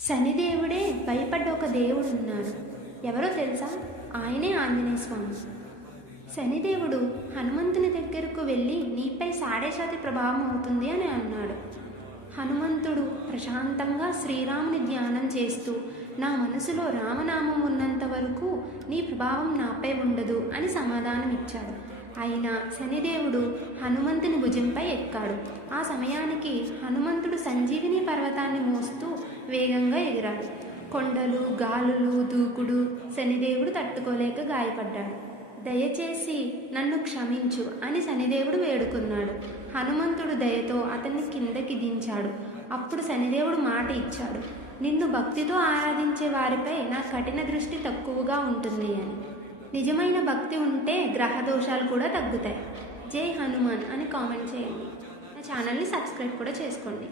శనిదేవుడే భయపడ్డ ఒక దేవుడు ఉన్నాడు. ఎవరో తెలుసా? ఆయనే ఆంజనేయ స్వామి. శనిదేవుడు హనుమంతుని దగ్గరకు వెళ్ళి నీపై సాడేశాతి ప్రభావం అవుతుంది అని అన్నాడు. హనుమంతుడు ప్రశాంతంగా శ్రీరాముని ధ్యానం చేస్తూ నా మనసులో రామనామం ఉన్నంత వరకు నీ ప్రభావం నాపై ఉండదు అని సమాధానం ఇచ్చాడు. అయినా శనిదేవుడు హనుమంతుని భుజంపై ఎక్కాడు. ఆ సమయానికి హనుమంతుడు సంజీవిని పర్వతాన్ని మోస్తూ వేగంగా ఎగిరాడు. కొండలు, గాలులు, దూకుడు శనిదేవుడు తట్టుకోలేక గాయపడ్డాడు. దయచేసి నన్ను క్షమించు అని శనిదేవుడు వేడుకున్నాడు. హనుమంతుడు దయతో అతన్ని కిందకి దించాడు. అప్పుడు శనిదేవుడు మాట ఇచ్చాడు, నిన్ను భక్తితో ఆరాధించే వారిపై నా కఠిన దృష్టి తక్కువగా ఉంటుంది అని. నిజమైన భక్తి ఉంటే గ్రహ దోషాలు కూడా తగ్గుతాయి. జై హనుమాన్ అని కామెంట్ చేయండి. నా ఛానల్ని సబ్స్క్రైబ్ కూడా చేసుకోండి.